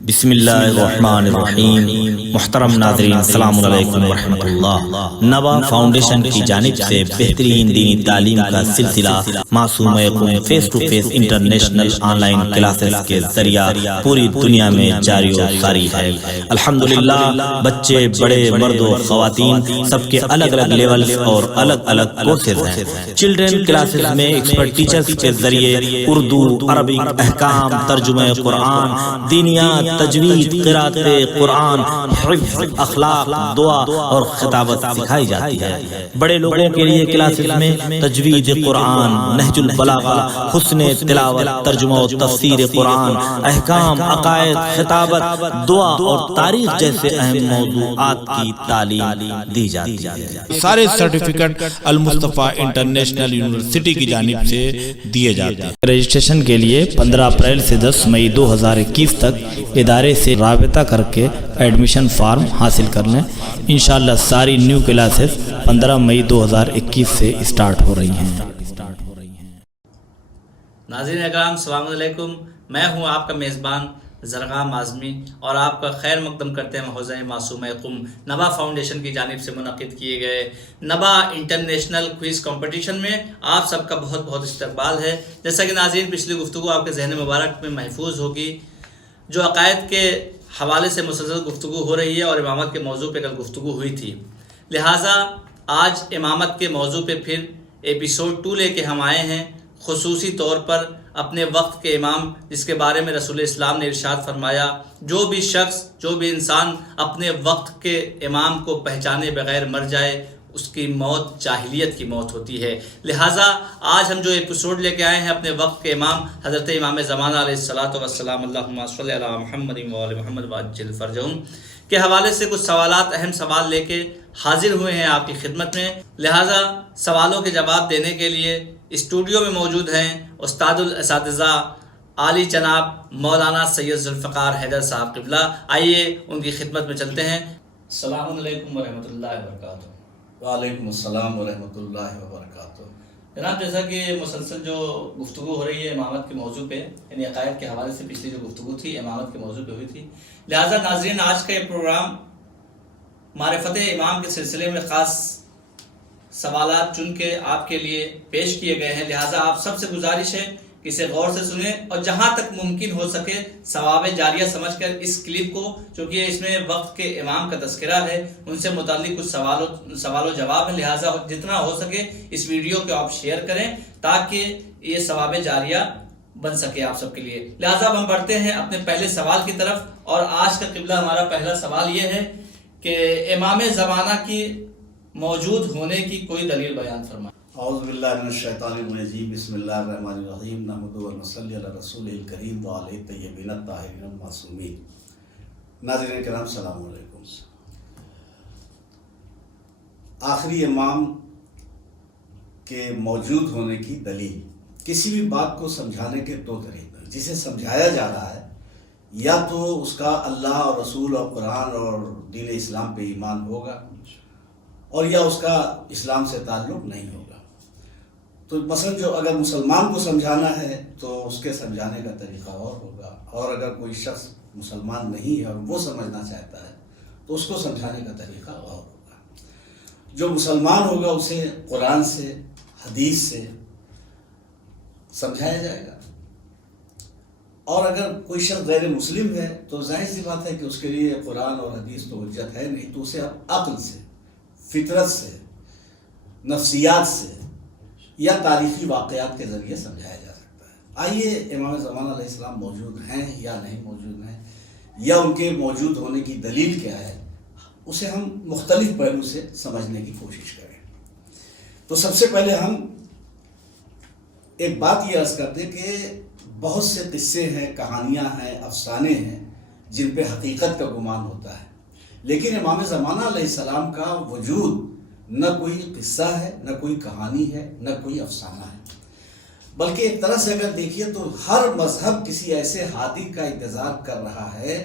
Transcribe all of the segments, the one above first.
بسم اللہ الرحمن الرحیم۔ محترم ناظرین السلام علیکم ورحمۃ اللہ۔ نوا فاؤنڈیشن کی جانب سے بہترین دینی تعلیم کا سلسلہ معصوم قم face to face international online classes کے ذریعہ پوری دنیا میں جاری و ساری ہے۔ الحمدللہ بچے بڑے مرد و خواتین سب کے الگ الگ لیول اور الگ الگ کورسز ہیں۔ چلڈرن کلاسز میں ایکسپرٹ ٹیچرز کے ذریعے اردو، عربک، احکام، ترجمہ قرآن، دینیات، تجوید، قرات قرآن، حفظ، اخلاق، دعا اور خطابت سکھائی جاتی ہے۔ بڑے لوگوں کے لیے کلاسز میں تجوید قرآن، نہج البلاغہ، حسن تلاوت، ترجمہ و تفسیر قرآن، احکام، عقائد، خطابت، دعا اور تاریخ جیسے اہم موضوعات کی تعلیم دی جاتی ہے۔ سارے سرٹیفکیٹ المصطفیٰ انٹرنیشنل یونیورسٹی کی جانب سے دیے جاتے ہیں۔ رجسٹریشن کے لیے 15 اپریل سے 10 مئی 2021 تک ادارے سے رابطہ کر کے ایڈمیشن فارم حاصل کر لیں۔ انشاءاللہ ساری نیو کلاسز 15 مئی 2021 سے اسٹارٹ ہو رہی ہیں۔ ناظرین اکرام السلام علیکم، میں ہوں آپ کا میزبان زرغام اعظمی اور آپ کا خیر مقدم کرتے ہیں حوزہ معصوم قم نبا فاؤنڈیشن کی جانب سے منعقد کیے گئے نبا انٹرنیشنل کوئز کمپٹیشن میں آپ سب کا بہت بہت استقبال ہے۔ جیسا کہ ناظرین پچھلی گفتگو آپ کے ذہن مبارک میں محفوظ ہوگی، جو عقائد کے حوالے سے مسلسل گفتگو ہو رہی ہے اور امامت کے موضوع پہ کل گفتگو ہوئی تھی، لہٰذا آج امامت کے موضوع پہ پھر ایپیسوڈ 2 لے کے ہم آئے ہیں، خصوصی طور پر اپنے وقت کے امام، جس کے بارے میں رسول اسلام نے ارشاد فرمایا، جو بھی شخص، جو بھی انسان اپنے وقت کے امام کو پہچانے بغیر مر جائے، اس کی موت جاہلیت کی موت ہوتی ہے۔ لہٰذا آج ہم جو ایپیسوڈ لے کے آئے ہیں اپنے وقت کے امام حضرت امام زمانہ علیہ الصلاۃ والسلام اللہم صلی علی محمد وآل محمد وعجل فرجہم کے حوالے سے کچھ سوالات، اہم سوال لے کے حاضر ہوئے ہیں آپ کی خدمت میں۔ لہٰذا سوالوں کے جواب دینے کے لیے اسٹوڈیو میں موجود ہیں استاد الاساتذہ عالی جناب مولانا سید ذوالفقار حیدر صاحب قبلہ۔ آئیے ان کی خدمت میں چلتے ہیں۔ السلام علیکم ورحمۃ اللہ وبرکاتہ۔ وعلیکم السلام ورحمۃ اللہ وبرکاتہ۔ جناب، جیسا کہ مسلسل جو گفتگو ہو رہی ہے امامت کے موضوع پہ، یعنی عقائد کے حوالے سے پچھلی جو گفتگو تھی امامت کے موضوع پہ ہوئی تھی، لہٰذا ناظرین آج کا یہ پروگرام معرفت امام کے سلسلے میں خاص سوالات چن کے آپ کے لیے پیش کیے گئے ہیں۔ لہٰذا آپ سب سے گزارش ہے کہ اسے غور سے سنیں اور جہاں تک ممکن ہو سکے ثواب جاریہ سمجھ کر اس کلپ کو، چونکہ اس میں وقت کے امام کا تذکرہ ہے، ان سے متعلق کچھ سوال و جواب ہیں، لہٰذا جتنا ہو سکے اس ویڈیو کو آپ شیئر کریں تاکہ یہ ثواب جاریہ بن سکے آپ سب کے لیے۔ لہٰذا اب ہم بڑھتے ہیں اپنے پہلے سوال کی طرف، اور آج کا قبلہ ہمارا پہلا سوال یہ ہے کہ امام زمانہ کی موجود ہونے کی کوئی دلیل بیان فرمائیں۔ اعوذ باللہ من الشیطان الرجیم، بسم اللہ الرحمن الرحیم، نحمدہ و نصلی علی رسول الکریم وعلی الطیبین الطاہرین المعصومین۔ ناظرین کرام السلام علیکم۔ آخری امام کے موجود ہونے کی دلیل، کسی بھی بات کو سمجھانے کے دو طریقے، جسے سمجھایا جا رہا ہے یا تو اس کا اللہ اور رسول اور قرآن اور دین اسلام پہ ایمان ہوگا، اور یا اس کا اسلام سے تعلق نہیں ہوگا۔ تو مثلا جو اگر مسلمان کو سمجھانا ہے تو اس کے سمجھانے کا طریقہ اور ہوگا، اور اگر کوئی شخص مسلمان نہیں ہے اور وہ سمجھنا چاہتا ہے تو اس کو سمجھانے کا طریقہ اور ہوگا۔ جو مسلمان ہوگا اسے قرآن سے، حدیث سے سمجھایا جائے گا، اور اگر کوئی شخص غیر مسلم ہے تو ظاہر سی بات ہے کہ اس کے لیے قرآن اور حدیث تو حجت ہے نہیں، تو اسے عقل سے، فطرت سے، نفسیات سے یا تاریخی واقعات کے ذریعے سمجھایا جا سکتا ہے۔ آئیے امام زمانہ علیہ السلام موجود ہیں یا نہیں موجود ہیں، یا ان کے موجود ہونے کی دلیل کیا ہے، اسے ہم مختلف پہلو سے سمجھنے کی کوشش کریں۔ تو سب سے پہلے ہم ایک بات یہ عرض کرتے کہ بہت سے قصے ہیں، کہانیاں ہیں، افسانے ہیں جن پہ حقیقت کا گمان ہوتا ہے، لیکن امام زمانہ علیہ السلام کا وجود نہ کوئی قصہ ہے، نہ کوئی کہانی ہے، نہ کوئی افسانہ ہے، بلکہ ایک طرح سے اگر دیکھیے تو ہر مذہب کسی ایسے ہادی کا انتظار کر رہا ہے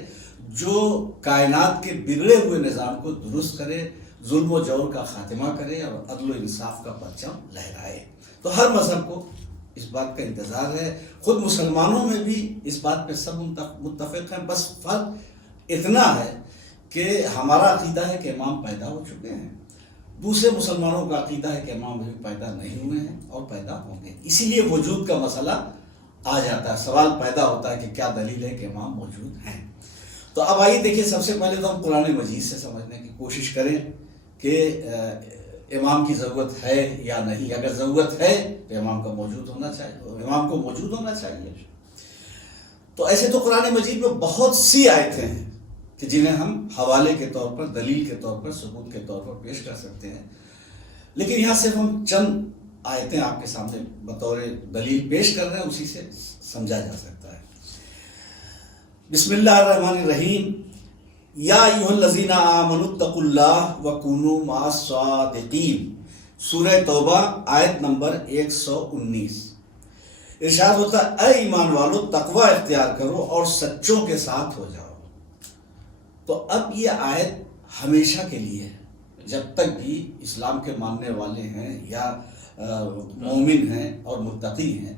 جو کائنات کے بگڑے ہوئے نظام کو درست کرے، ظلم و جور کا خاتمہ کرے اور عدل و انصاف کا پرچم لہرائے۔ تو ہر مذہب کو اس بات کا انتظار ہے. خود مسلمانوں میں بھی اس بات پہ سب متفق ہیں. بس فرق اتنا ہے کہ ہمارا عقیدہ ہے کہ امام پیدا ہو چکے ہیں، دوسرے مسلمانوں کا عقیدہ ہے کہ امام ابھی پیدا نہیں ہوئے ہیں اور پیدا ہوں گے. اسی لیے وجود کا مسئلہ آ جاتا ہے، سوال پیدا ہوتا ہے کہ کیا دلیل ہے کہ امام موجود ہیں. تو اب آئیے دیکھیے، سب سے پہلے تو ہم قرآن مجید سے سمجھنے کی کوشش کریں کہ امام کی ضرورت ہے یا نہیں. اگر ضرورت ہے تو امام کا موجود ہونا چاہیے، امام کو موجود ہونا چاہیے. تو ایسے تو قرآن مجید میں بہت سی آیتیں ہیں کہ جنہیں ہم حوالے کے طور پر، دلیل کے طور پر، ثبوت کے طور پر پیش کر سکتے ہیں. لیکن یہاں صرف ہم چند آیتیں آپ کے سامنے بطور دلیل پیش کر رہے ہیں، اسی سے سمجھا جا سکتا ہے. بسم اللہ الرحمن الرحیم. یا ایھا الذین آمنوا اتقوا اللہ وکونوا مع الصادقین. سورہ توبہ آیت نمبر 119. ارشاد ہوتا ہے، اے ایمان والو تقوی اختیار کرو اور سچوں کے ساتھ ہو جاؤ. تو اب یہ آیت ہمیشہ کے لیے ہے، جب تک بھی اسلام کے ماننے والے ہیں یا مومن ہیں اور متقی ہیں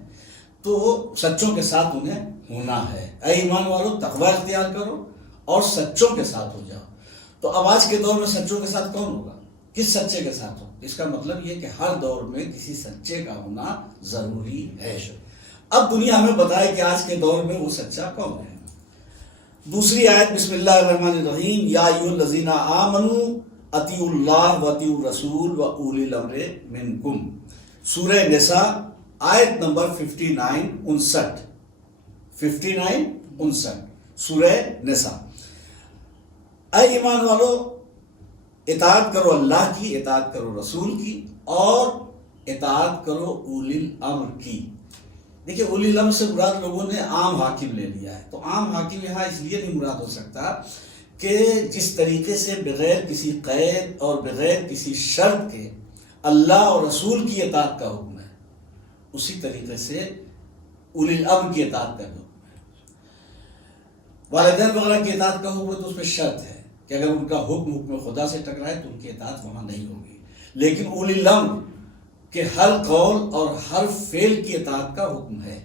تو سچوں کے ساتھ انہیں ہونا ہے. اے ایمان والو تقوی اختیار کرو اور سچوں کے ساتھ ہو جاؤ. تو اب آج کے دور میں سچوں کے ساتھ کون ہوگا؟ کس سچے کے ساتھ ہو؟ اس کا مطلب یہ کہ ہر دور میں کسی سچے کا ہونا ضروری ہے. اب دنیا ہمیں بتائے کہ آج کے دور میں وہ سچا کون ہے. دوسری آیت بسم اللہ الرحمن الرحیم. یا ایھا الذین آمنوا اطیعوا اللہ واطیعوا الرسول واولی الامر منکم. سورہ نساء آیت نمبر 59. سورہ نساء. اے ایمان والو اطاعت کرو اللہ کی، اطاعت کرو رسول کی، اور اطاعت کرو اولی الامر کی. دیکھیے اولی الامر سے مراد لوگوں نے عام حاکم لے لیا ہے. تو عام حاکم یہاں اس لیے نہیں مراد ہو سکتا کہ جس طریقے سے بغیر کسی قید اور بغیر کسی شرط کے اللہ اور رسول کی اطاعت کا حکم ہے، اسی طریقے سے اولی الامر کی اطاعت کا حکم ہے. والدین وغیرہ کی اطاعت کا حکم ہے تو اس میں شرط ہے کہ اگر ان کا حکم خدا سے ٹکرائے تو ان کی اطاعت وہاں نہیں ہوگی. لیکن اولی الامر کہ ہر قول اور ہر فعل کی اطاعت کا حکم ہے.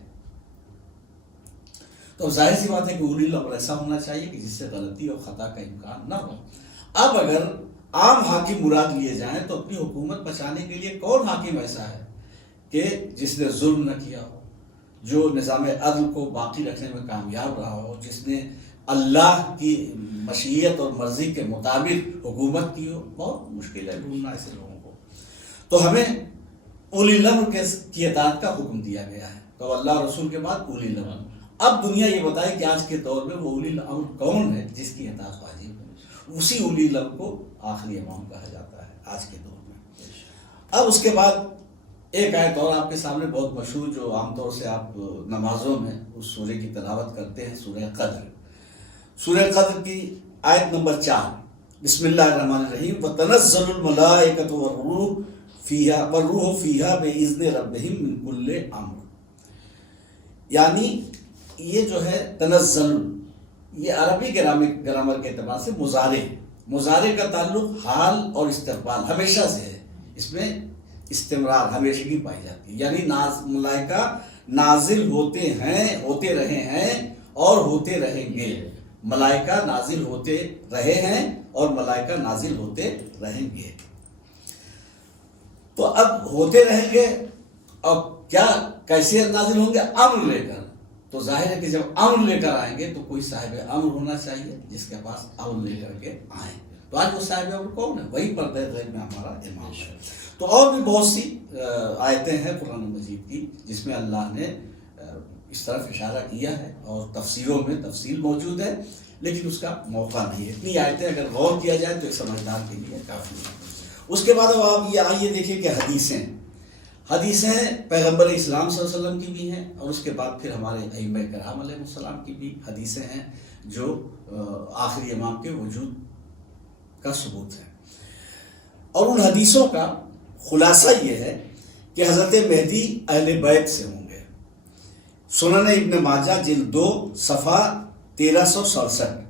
تو ظاہر سی بات ہے کہ اولی الامر ایسا ہونا چاہیے کہ جس سے غلطی اور خطا کا امکان نہ ہو. اب اگر عام حاکم مراد لیے جائیں تو اپنی حکومت بچانے کے لیے کون حاکم ایسا ہے کہ جس نے ظلم نہ کیا ہو، جو نظام عدل کو باقی رکھنے میں کامیاب رہا ہو، جس نے اللہ کی مشیت اور مرضی کے مطابق حکومت کی ہو. بہت مشکل ہے ڈھونڈنا ایسے لوگوں کو. تو ہمیں اولی الامر کی اطاعت کا حکم دیا گیا ہے. تو اللہ رسول کے بعد اولی الامر. اب دنیا یہ بتائے کہ آج کے دور میں وہ اولی الامر کون ہے جس کی اطاعت واجب ہے. اسی اولی الامر کو آخری امام کہا جاتا ہے آج کے دور میں. اب اس کے بعد ایک آیت اور آپ کے سامنے بہت مشہور، جو عام طور سے آپ نمازوں میں اس سورہ کی تلاوت کرتے ہیں، سورہ قدر. سورہ قدر کی آیت نمبر 4. بسم اللہ الرحمن الرحیم. وتنزل الملائکۃ والروح فیہا بإذن ربہم من کل امر. یعنی یہ جو ہے تنزل، یہ عربی گرامر کے اعتبار سے مضارع کا تعلق حال اور استقبال ہمیشہ سے ہے. اس میں استمرار ہمیشگی پائی جاتی ہے. یعنی ملائکہ نازل ہوتے ہیں، ہوتے رہے ہیں اور ہوتے رہیں گے. ملائکہ نازل ہوتے رہے ہیں اور ملائکہ نازل ہوتے رہیں گے. تو اب ہوتے رہیں گے، اور کیا کیسے نازل ہوں گے؟ امر لے کر. تو ظاہر ہے کہ جب امر لے کر آئیں گے تو کوئی صاحب امر ہونا چاہیے جس کے پاس امر لے کر کے آئیں. تو آج وہ صاحب امر کون ہے؟ وہی پردہ غیب میں ہمارا امام ہے. تو اور بھی بہت سی آیتیں ہیں قرآن مجید کی جس میں اللہ نے اس طرف اشارہ کیا ہے، اور تفسیروں میں تفصیل موجود ہے، لیکن اس کا موقع نہیں ہے. اتنی آیتیں اگر غور کیا جائے تو ایک سمجھدار کے لیے کافی ہے. اس کے بعد اب آپ یہ آئیے دیکھیں کہ حدیثیں پیغمبر اسلام صلی اللہ علیہ وسلم کی بھی ہیں، اور اس کے بعد پھر ہمارے ائمہ کرام علیہ السلام کی بھی حدیثیں ہیں جو آخری امام کے وجود کا ثبوت ہے. اور ان حدیثوں کا خلاصہ یہ ہے کہ حضرت مہدی اہل بیت سے ہوں گے. سنن ابن ماجہ جلد 2 صفحہ 1367.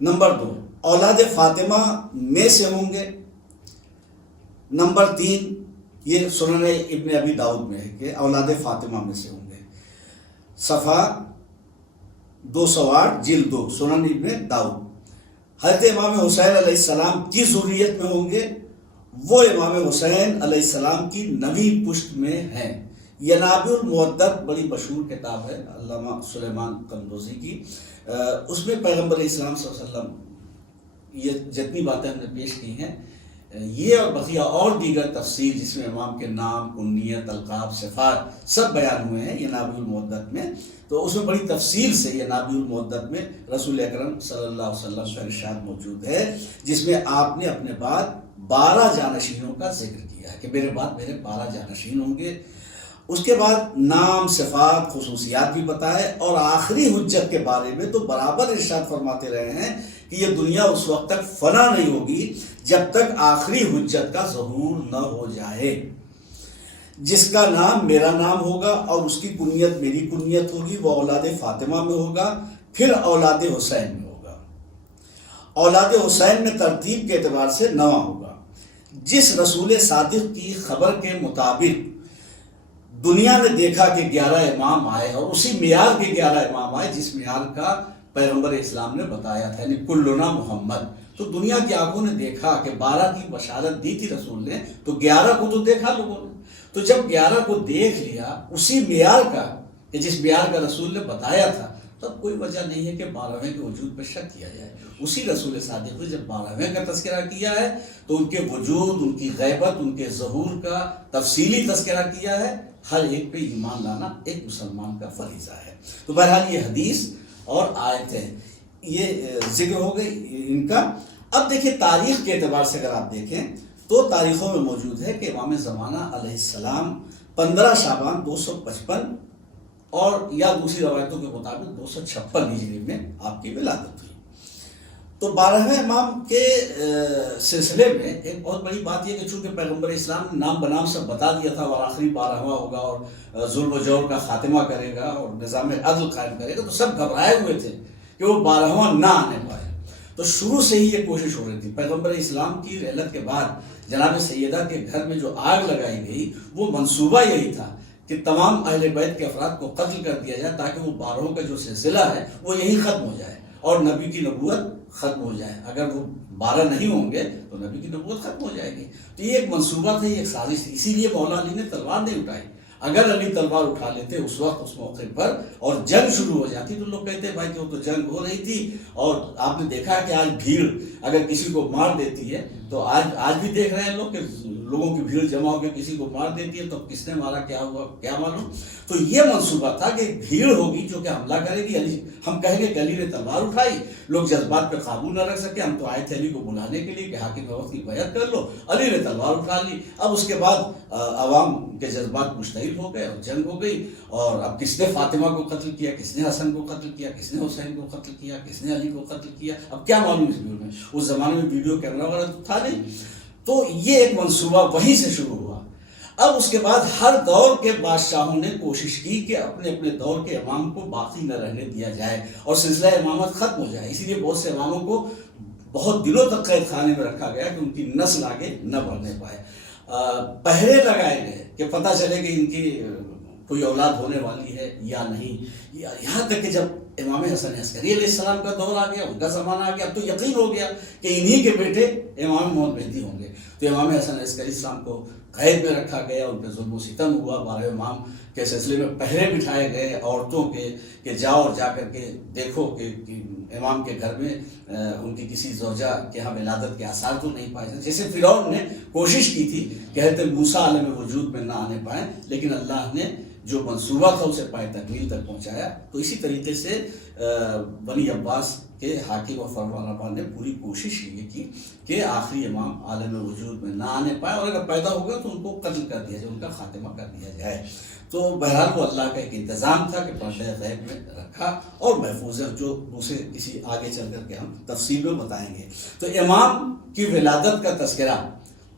نمبر 2 اولاد فاطمہ میں سے ہوں گے. نمبر 3 یہ سنن ابن ابی داؤد میں ہے کہ اولاد فاطمہ میں سے ہوں گے. صفحہ 208 جلد 2 سنن ابن داؤد. حضرت امام حسین علیہ السلام کی ذریت میں ہوں گے، وہ امام حسین علیہ السلام کی نوی پشت میں ہیں. ینابع المودت بڑی مشہور کتاب ہے علامہ سلیمان قندوزی کی، اس میں پیغمبر اسلام صلی اللہ علیہ وسلم یہ جتنی باتیں ہم نے پیش کی ہیں، یہ اور بقیہ اور دیگر تفصیل جس میں امام کے نام، کنیت، القاب، صفات سب بیان ہوئے ہیں ینابع المودت میں. تو اس میں بڑی تفصیل سے ینابع المودت میں رسول اکرم صلی اللہ علیہ وسلم کا ارشاد موجود ہے، جس میں آپ نے اپنے بعد 12 جانشینوں کا ذکر کیا ہے کہ میرے بعد میرے 12 جانشین ہوں گے. اس کے بعد نام، صفات، خصوصیات بھی بتائے، اور آخری حجت کے بارے میں تو برابر ارشاد فرماتے رہے ہیں کہ یہ دنیا اس وقت تک فنا نہیں ہوگی جب تک آخری حجت کا ظہور نہ ہو جائے، جس کا نام میرا نام ہوگا اور اس کی کنیت میری کنیت ہوگی. وہ اولاد فاطمہ میں ہوگا، پھر اولاد حسین میں ہوگا. اولاد حسین میں ترتیب کے اعتبار سے 9 ہوگا. جس رسول صادق کی خبر کے مطابق دنیا نے دیکھا کہ 11 امام آئے، اور اسی معیار کے 11 امام آئے جس معیار کا پیغمبر اسلام نے بتایا تھا، یعنی کلنا محمد. تو دنیا کی آنکھوں نے دیکھا کہ 12 کی بشارت دی تھی رسول نے، تو 11 کو تو دیکھا لوگوں نے. تو جب 11 کو دیکھ لیا اسی معیار کا کہ جس معیار کا رسول نے بتایا تھا، تب کوئی وجہ نہیں ہے کہ 12ویں کے وجود پہ شک کیا جائے. اسی رسول صادق نے جب 12ویں کا تذکرہ کیا ہے تو ان کے وجود، ان کی غیبت، ان کے ظہور کا تفصیلی تذکرہ کیا ہے. ہر ایک پہ ایمان لانا ایک مسلمان کا فریضہ ہے. تو بہرحال یہ حدیث اور آیتیں یہ ذکر ہو گئی ان کا. اب دیکھیں تاریخ کے اعتبار سے اگر آپ دیکھیں تو تاریخوں میں موجود ہے کہ امام زمانہ علیہ السلام 15 شعبان 255 اور یا دوسری روایتوں کے مطابق 256 ہجری میں آپ کی ولادت ہوئی. تو 12ویں امام کے سلسلے میں ایک بہت بڑی بات یہ کہ چونکہ پیغمبر اسلام نے نام بنام سب بتا دیا تھا اور آخری 12واں ہوگا اور ظلم و جور کا خاتمہ کرے گا اور نظام عدل قائم کرے گا، تو سب گھبرائے ہوئے تھے کہ وہ 12واں نہ آنے پائے. تو شروع سے ہی یہ کوشش ہو رہی تھی. پیغمبر اسلام کی رحلت کے بعد جناب سیدہ کے گھر میں جو آگ لگائی گئی وہ منصوبہ یہی تھا کہ تمام اہل بیت کے افراد کو قتل کر دیا جائے تاکہ وہ 12 کا جو سلسلہ ہے وہ یہی ختم ہو جائے اور نبی کی نبوت ختم ہو جائے. اگر وہ 12 نہیں ہوں گے تو نبی کی نبوت ختم ہو جائے گی. تو یہ ایک منصوبہ تھا، یہ ایک سازش تھی. اسی لیے مولا علی نے تلوار نہیں اٹھائی. اگر علی تلوار اٹھا لیتے اس وقت اس موقع پر اور جنگ شروع ہو جاتی تو لوگ کہتے بھائی کہ وہ تو جنگ ہو رہی تھی. اور آپ نے دیکھا کہ آج بھیڑ اگر کسی کو مار دیتی ہے تو آج بھی دیکھ رہے ہیں لوگ کہ لوگوں کی بھیڑ جمع ہو کے کسی کو مار دیتی ہے تو کس نے مارا کیا ہوا کیا معلوم. تو یہ منصوبہ تھا کہ بھیڑ ہوگی جو کہ حملہ کرے گی. علی ہم کہیں گے کہ علی نے تلوار اٹھائی، لوگ جذبات پہ قابو نہ رکھ سکے، ہم تو آئے تھے علی کو بلانے کے لیے کہ حاکم وقت کی بیعت کر لو. علی نے تلوار اٹھا لی. اب اس کے بعد عوام کے جذبات مشتعل ہو گئے اور جنگ ہو گئی. اور اب کس نے فاطمہ کو قتل کیا، کس نے حسن کو قتل کیا، کس نے حسین کو قتل کیا، کس نے علی کو قتل کیا، اب کیا معلوم اس بھیڑ میں. اس زمانے میں ویڈیو کیمرہ وغیرہ تو تھا نہیں. تو یہ ایک منصوبہ وہیں سے شروع ہوا. اب اس کے بعد ہر دور کے بادشاہوں نے کوشش کی کہ اپنے اپنے دور کے امام کو باقی نہ رہنے دیا جائے اور سلسلہ امامت ختم ہو جائے. اسی لیے بہت سے اماموں کو بہت دنوں تک قید خانے میں رکھا گیا کہ ان کی نسل آگے نہ بڑھنے پائے. پہرے لگائے گئے کہ پتہ چلے کہ ان کی کوئی اولاد ہونے والی ہے یا نہیں. یہاں تک کہ جب امام حسن عسکری علیہ السلام کا دور آ گیا، ان کا زمانہ آ گیا، اب تو یقین ہو گیا کہ انہی کے بیٹے امام محمد مہدی ہوں گے. تو امام حسن عسکری السلام کو قید میں رکھا گیا، ان پہ ظلم و ستم ہوا. 12 امام کے سلسلے میں پہرے بٹھائے گئے عورتوں کے کہ جاؤ اور جا کر کے دیکھو کہ امام کے گھر میں ان کی کسی زوجہ کے یہاں ولادت کے آثار تو نہیں پائے جاتے. جیسے فرعون نے کوشش کی تھی کہ حضرت موسیٰ عالم وجود میں نہ آنے پائیں، لیکن اللہ نے جو منصوبہ تھا اسے پائے تکمیل تک پہنچایا. تو اسی طریقے سے بنی عباس کے حاکم و فرمانروا نے پوری کوشش یہ کی کہ آخری امام عالم وجود میں نہ آنے پائے، اور اگر پیدا ہو گیا تو ان کو قتل کر دیا جائے، ان کا خاتمہ کر دیا جائے. تو بہرحال وہ اللہ کا ایک انتظام تھا کہ پردہ غیب میں رکھا اور محفوظ ہے، جو دوسرے کسی آگے چل کر کے ہم تفصیل میں بتائیں گے. تو امام کی ولادت کا تذکرہ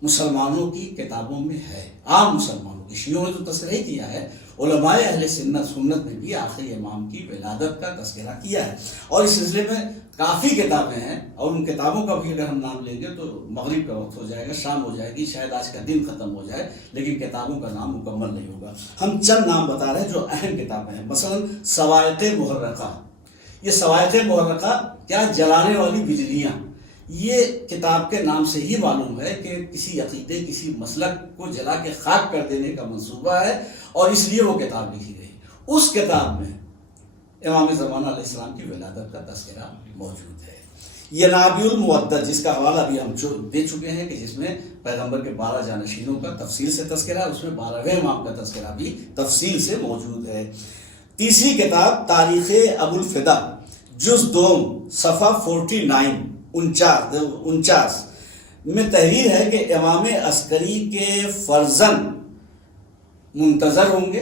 مسلمانوں کی کتابوں میں ہے، عام مسلمانوں کی. شیعوں نے تو تذکرہ ہی کیا ہے، علماء اہل سنت نے بھی آخری امام کی ولادت کا تذکرہ کیا ہے، اور اس سلسلے میں کافی کتابیں ہیں، اور ان کتابوں کا بھی اگر ہم نام لیں گے تو مغرب کا وقت ہو جائے گا، شام ہو جائے گی، شاید آج کا دن ختم ہو جائے، لیکن کتابوں کا نام مکمل نہیں ہوگا۔ ہم چند نام بتا رہے ہیں جو اہم کتابیں ہیں، مثلا صواعق محرقہ۔ یہ صواعق محرقہ کیا؟ جلانے والی بجلیاں۔ یہ کتاب کے نام سے ہی معلوم ہے کہ کسی عقیدے، کسی مسلک کو جلا کے خاک کر دینے کا منصوبہ ہے، اور اس لیے وہ کتاب لکھی گئی۔ اس کتاب میں امام زمانہ علیہ السلام کی ولادت کا تذکرہ موجود ہے۔ یہ نابی المودد، جس کا حوالہ بھی ہم دے چکے ہیں، کہ جس میں پیغمبر کے 12 جانشینوں کا تفصیل سے تذکرہ، اس میں 12ویں امام کا تذکرہ بھی تفصیل سے موجود ہے۔ تیسری کتاب تاریخ ابو الفدا، جز 2، صفحہ 49 میں تحریر ہے کہ امام عسکری کے فرزند منتظر ہوں گے،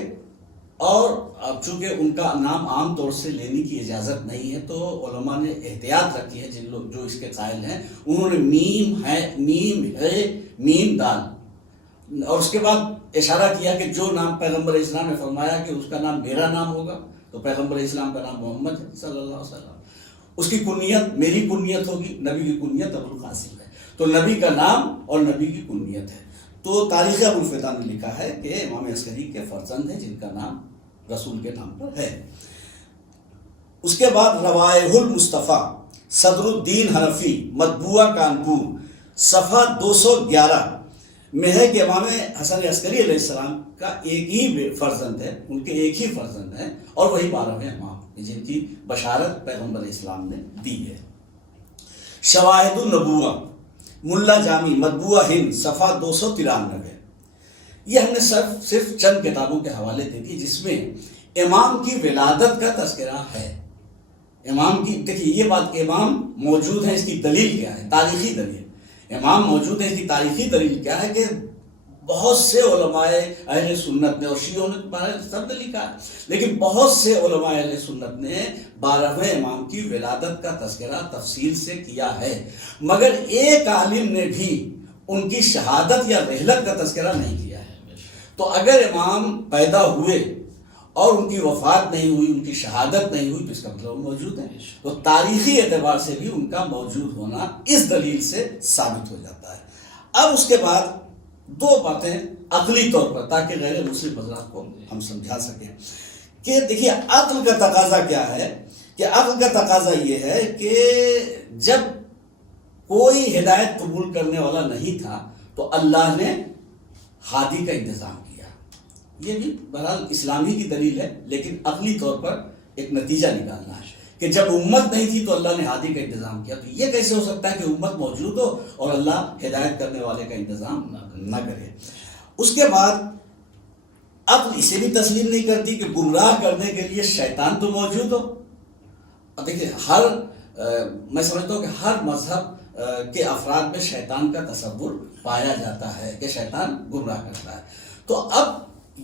اور اب چونکہ ان کا نام عام طور سے لینے کی اجازت نہیں ہے، تو علماء نے احتیاط رکھی ہے، جن لوگ جو اس کے قائل ہیں انہوں نے میم دال، اور اس کے بعد اشارہ کیا کہ جو نام پیغمبر اسلام نے فرمایا کہ اس کا نام میرا نام ہوگا، تو پیغمبر اسلام کا نام محمد ہے صلی اللہ علیہ وسلم، اس کی کنیت میری کنیت ہوگی، نبی کی کنیت ابو القاسم ہے، تو نبی کا نام اور نبی کی کنیت ہے۔ تو تاریخ ابو الفدا نے لکھا ہے کہ امام عسکری کے فرزند ہیں جن کا نام رسول کے نام پر ہے۔ اس کے بعد روائح المصطفیٰ، صدر الدین حنفی، مطبوعہ کانپور، صفحہ 211 میں ہے کہ امام حسن عسکری علیہ السلام کا ایک ہی فرزند ہے، ان کے ایک ہی فرزند ہیں، اور وہی 12ویں امام جن کی بشارت پیغمبر اسلام نے دی ہے۔ شواہد النبوہ، ملا جامی، مطبوعہ ہند، صفحہ 293۔ یہ ہم نے صرف چند کتابوں کے حوالے دے دی جس میں امام کی ولادت کا تذکرہ ہے۔ امام کی دیکھیے یہ بات کہ امام موجود ہے، اس کی دلیل کیا ہے؟ تاریخی دلیل۔ امام موجود ہے، اس کی تاریخی دلیل کیا ہے کہ بہت سے علماء اہل سنت نے، اور شیعوں نے بارے سب نے لکھا ہے، لیکن بہت سے علماء اہل سنت نے 12ویں امام کی ولادت کا تذکرہ تفصیل سے کیا ہے، مگر ایک عالم نے بھی ان کی شہادت یا رحلت کا تذکرہ نہیں کیا ہے۔ تو اگر امام پیدا ہوئے اور ان کی وفات نہیں ہوئی، ان کی شہادت نہیں ہوئی، تو اس کا مطلب موجود ہے، تو تاریخی اعتبار سے بھی ان کا موجود ہونا اس دلیل سے ثابت ہو جاتا ہے۔ اب اس کے بعد دو باتیں عقلی طور پر، تاکہ غیر مسلم حضرات کو ہم سمجھا سکیں کہ دیکھیے عقل کا تقاضا کیا ہے، کہ عقل کا تقاضا یہ ہے کہ جب کوئی ہدایت قبول کرنے والا نہیں تھا تو اللہ نے ہادی کا انتظام کیا۔ یہ بھی بہرحال اسلامی کی دلیل ہے، لیکن عقلی طور پر ایک نتیجہ نکالنا ہے کہ جب امت نہیں تھی تو اللہ نے ہادی کا انتظام کیا۔ تو یہ کیسے ہو سکتا ہے کہ امت موجود ہو اور اللہ ہدایت کرنے والے کا انتظام نہ کرے؟ اس کے بعد عقل اسے بھی تسلیم نہیں کرتی کہ گمراہ کرنے کے لیے شیطان تو موجود ہو۔ اور دیکھیے میں سمجھتا ہوں کہ ہر مذہب کے افراد میں شیطان کا تصور پایا جاتا ہے کہ شیطان گمراہ کرتا ہے۔ تو اب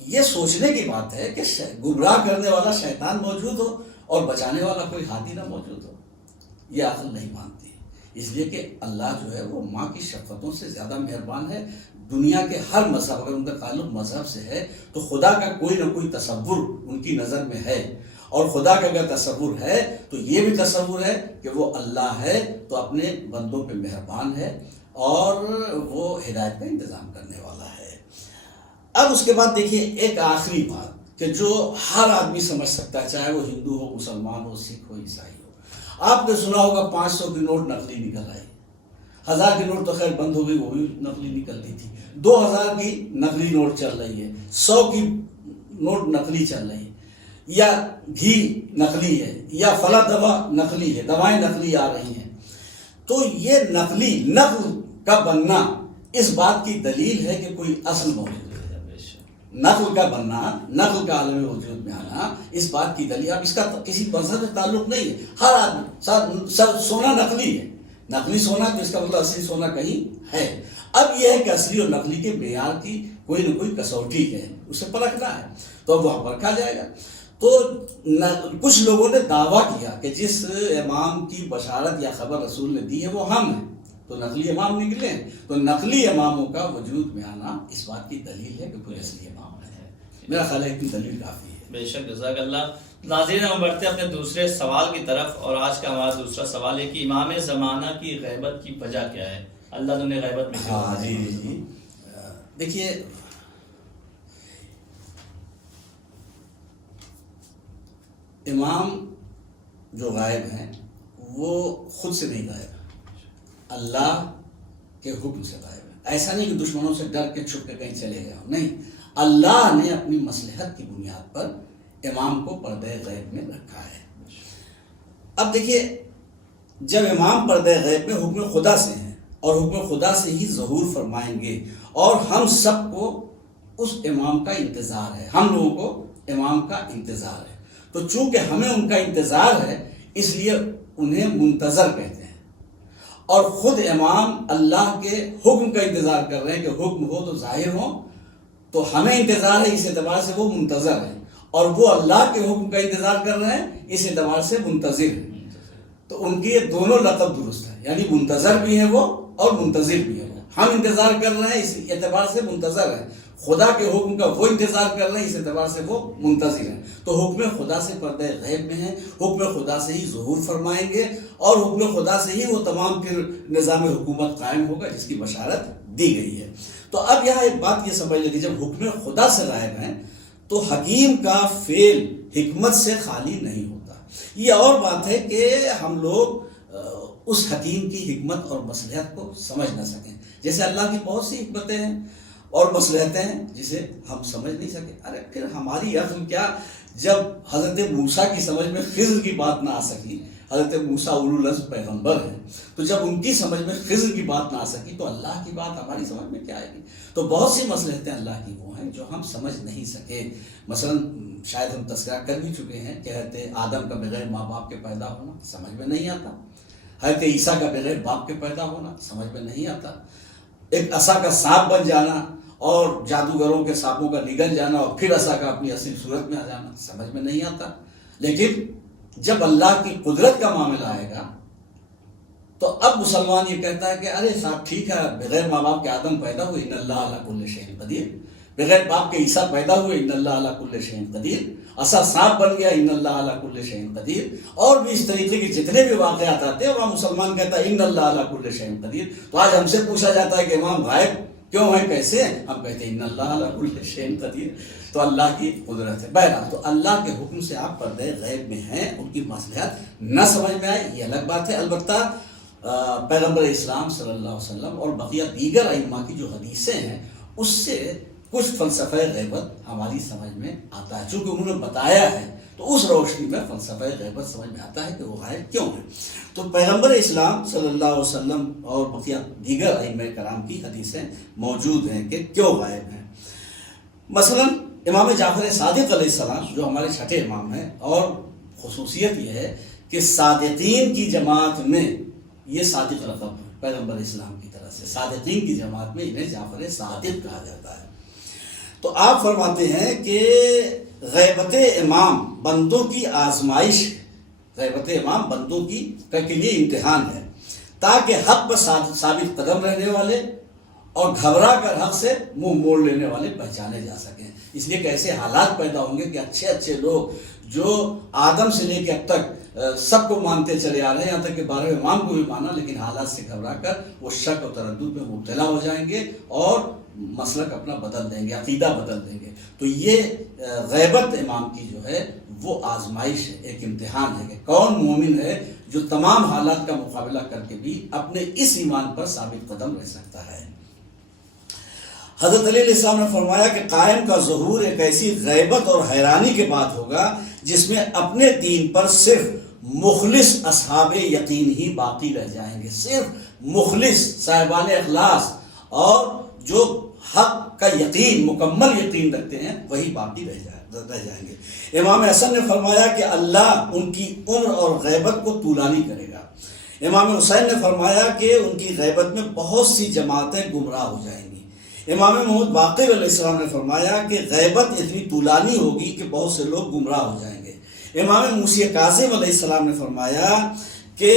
یہ سوچنے کی بات ہے کہ گمراہ کرنے والا شیطان موجود ہو اور بچانے والا کوئی ہادی نہ موجود ہو، یہ عقل نہیں مانتی، اس لیے کہ اللہ جو ہے وہ ماں کی شفقتوں سے زیادہ مہربان ہے۔ دنیا کے ہر مذہب، اگر ان کا تعلق مذہب سے ہے تو خدا کا کوئی نہ کوئی تصور ان کی نظر میں ہے، اور خدا کا اگر تصور ہے تو یہ بھی تصور ہے کہ وہ اللہ ہے تو اپنے بندوں پہ مہربان ہے اور وہ ہدایت کا انتظام کرنے والا ہے۔ اب اس کے بعد دیکھیے ایک آخری بات کہ جو ہر آدمی سمجھ سکتا ہے، چاہے وہ ہندو ہو، مسلمان ہو، سکھ ہو، عیسائی ہو۔ آپ نے سنا ہوگا 500 کی نوٹ نقلی نکل آئی، 1000 کی نوٹ تو خیر بند ہو گئی، وہ بھی نقلی نکلتی تھی، 2000 کی نقلی نوٹ چل رہی ہے، 100 کی نوٹ نقلی چل رہی ہے، یا گھی نقلی ہے، یا فلاں دوا نقلی ہے، دوائیں نقلی آ رہی ہیں۔ تو یہ نقل کا بننا اس بات کی دلیل ہے کہ کوئی اصل موجود ہے۔ نقل کا بننا، نقل کا عالم وجود میں آنا اس بات کی دلیل، اب اس کا کسی مذہب سے تعلق نہیں ہے۔ ہر آدمی سونا نقلی ہے، نقلی سونا تو اس کا مطلب اصلی سونا کہیں ہے۔ اب یہ ہے کہ اصلی اور نقلی کے معیار کی کوئی نہ کوئی کسوٹی ہے، اسے پرکھنا ہے، تو وہاں پرکھا جائے گا۔ تو کچھ لوگوں نے دعویٰ کیا کہ جس امام کی بشارت یا خبر رسول نے دی ہے وہ ہم ہیں، تو نقلی امام نکلے ہیں۔ تو نقلی اماموں کا وجود میں آنا اس بات کی دلیل ہے کہ کوئی اصلی امام ہے۔ میرا خیال ہے اتنی دلیل کافی ہے. بے شک، جزاک اللہ. ناظرین، ہم بڑھتے ہیں اپنے دوسرے سوال کی طرف، اور آج کا ہمارا دوسرا سوال ہے کہ امام زمانہ کی غیبت کی وجہ کیا ہے؟ اللہ نے غیبت میں کیوں؟ ہاں جی دیکھیے، امام جو غائب ہیں وہ خود سے نہیں غائب، اللہ کے حکم سے غائب ہے. ایسا نہیں کہ دشمنوں سے ڈر کے چھپ کے کہیں چلے گئے ہوں، نہیں، اللہ نے اپنی مصلحت کی بنیاد پر امام کو پردہ غیب میں رکھا ہے. اب دیکھیے، جب امام پردہ غیب میں حکم خدا سے ہیں اور حکم خدا سے ہی ظہور فرمائیں گے، اور ہم سب کو اس امام کا انتظار ہے، ہم لوگوں کو امام کا انتظار ہے، تو چونکہ ہمیں ان کا انتظار ہے اس لیے انہیں منتظر کہتے ہیں. اور خود امام اللہ کے حکم کا انتظار کر رہے ہیں کہ حکم ہو تو ظاہر ہو، تو ہمیں انتظار ہے، اس اعتبار سے وہ منتظر ہیں، اور وہ اللہ کے حکم کا انتظار کر رہے ہیں، اس اعتبار سے منتظر ہیں. تو ان کی یہ دونوں لقب درست ہے، یعنی منتظر بھی ہے وہ اور منتظر بھی ہے وہ. ہم انتظار کر رہے ہیں اس اعتبار سے منتظر ہیں، خدا کے حکم کا وہ انتظار کر رہے ہیں اس اعتبار سے وہ منتظر ہیں. تو حکم خدا سے پردہ غیب میں ہیں، حکم خدا سے ہی ظہور فرمائیں گے، اور حکم خدا سے ہی وہ تمام پھر نظام حکومت قائم ہوگا جس کی بشارت دی گئی ہے. تو اب یہاں ایک بات یہ سمجھ لیجیے، جب حکم خدا سے غائب ہیں تو حکیم کا فعل حکمت سے خالی نہیں ہوتا. یہ اور بات ہے کہ ہم لوگ اس حکیم کی حکمت اور مصلحت کو سمجھ نہ سکیں. جیسے اللہ کی بہت سی حکمتیں ہیں اور مصلحتیں ہیں جسے ہم سمجھ نہیں سکے. ارے پھر ہماری عقل کیا، جب حضرت موسیٰ کی سمجھ میں خضر کی بات نہ آ سکی، حضرت موسیٰ اولو العزم پیغمبر ہیں، تو جب ان کی سمجھ میں خضر کی بات نہ آ سکی تو اللہ کی بات ہماری سمجھ میں کیا آئے گی؟ تو بہت سی مصلحتیں اللہ کی وہ ہیں جو ہم سمجھ نہیں سکے. مثلا شاید ہم تذکرہ کر بھی چکے ہیں کہ حضرت آدم کا بغیر ماں باپ کے پیدا ہونا سمجھ میں نہیں آتا، حضرت عیسیٰ کا بغیر باپ کے پیدا ہونا سمجھ میں نہیں آتا، ایک عصا کا سانپ بن جانا اور جادوگروں کے سانپوں کا نگل جانا اور پھر عصا کا اپنی اصل صورت میں آ جانا سمجھ میں نہیں آتا. لیکن جب اللہ کی قدرت کا معاملہ آئے گا تو اب مسلمان یہ کہتا ہے کہ ارے صاحب ٹھیک ہے، بغیر ماں باپ کے آدم پیدا ہوئے، ان اللہ علی کل شیء قدیر، بغیر باپ کے عیسیٰ پیدا ہوئے، ان اللہ علی کل شیء قدیر، عصا سانپ بن گیا، ان اللہ علی کل شیء قدیر، اور بھی اس طریقے کے جتنے بھی واقعات آتے ہیں وہاں مسلمان کہتا ہے ان اللہ علی کل شیء قدیر. تو آج ہم سے پوچھا جاتا ہے کہ امام غائب کیوں ہیں، کیسے ہیں؟ ہم کہتے ہیں ان اللہ علی کل شیء قدیر. تو اللہ کی قدرت ہے. بہرحال تو اللہ کے حکم سے آپ پردہ غیب میں ہیں، ان کی مصلحت نہ سمجھ میں آئے یہ الگ بات ہے. البتہ پیغمبر اسلام صلی اللہ علیہ وسلم اور بقیہ دیگر ائمہ کی جو حدیثیں ہیں اس سے کچھ فلسفہ غیبت ہماری سمجھ میں آتا ہے، چونکہ انہوں نے بتایا ہے تو اس روشنی میں فلسفہ غیبت سمجھ میں آتا ہے کہ وہ غائب کیوں ہے. تو پیغمبر اسلام صلی اللہ علیہ وسلم اور بقیہ دیگر ائمہ کرام کی حدیثیں موجود ہیں کہ کیوں غائب ہیں. مثلا امام جعفر صادق علیہ السلام جو ہمارے چھٹے امام ہیں، اور خصوصیت یہ ہے کہ صادقین کی جماعت میں یہ صادق لقب ہے پیغمبر اسلام کی طرف سے، صادقین کی جماعت میں انہیں جعفر صادق کہا جاتا ہے. تو آپ فرماتے ہیں کہ غیبت امام بندوں کی آزمائش ہے، غیبت امام بندوں کی کے لیے امتحان ہے، تاکہ حق پر ثابت قدم رہنے والے اور گھبرا کر حق سے منہ موڑ لینے والے پہچانے جا سکیں. اس لیے کہ ایسے حالات پیدا ہوں گے کہ اچھے اچھے لوگ جو آدم سے لے کے اب تک سب کو مانتے چلے آ رہے ہیں، یہاں تک کہ 12 امام کو بھی مانا، لیکن حالات سے گھبرا کر وہ شک اور تردد میں مبتلا ہو جائیں گے اور مسلک اپنا بدل دیں گے، عقیدہ بدل دیں گے. تو یہ غیبت امام کی جو ہے وہ آزمائش ہے، ایک امتحان ہے کہ کون مومن ہے جو تمام حالات کا مقابلہ کر کے بھی اپنے اس ایمان پر ثابت قدم رہ سکتا ہے. حضرت علی علیہ السلام نے فرمایا کہ قائم کا ظہور ایک ایسی غیبت اور حیرانی کے بعد ہوگا جس میں اپنے دین پر صرف مخلص اصحاب یقین ہی باقی رہ جائیں گے. صرف مخلص صاحبان اخلاص اور جو حق کا یقین، مکمل یقین رکھتے ہیں وہی باقی رہ جائیں گے. امام حسن نے فرمایا کہ اللہ ان کی عمر اور غیبت کو طولانی کرے گا. امام حسین نے فرمایا کہ ان کی غیبت میں بہت سی جماعتیں گمراہ ہو جائیں گی. امام محمد باقر علیہ السلام نے فرمایا کہ غیبت اتنی طولانی ہوگی کہ بہت سے لوگ گمراہ ہو جائیں گے. امام موسی کاظم علیہ السلام نے فرمایا کہ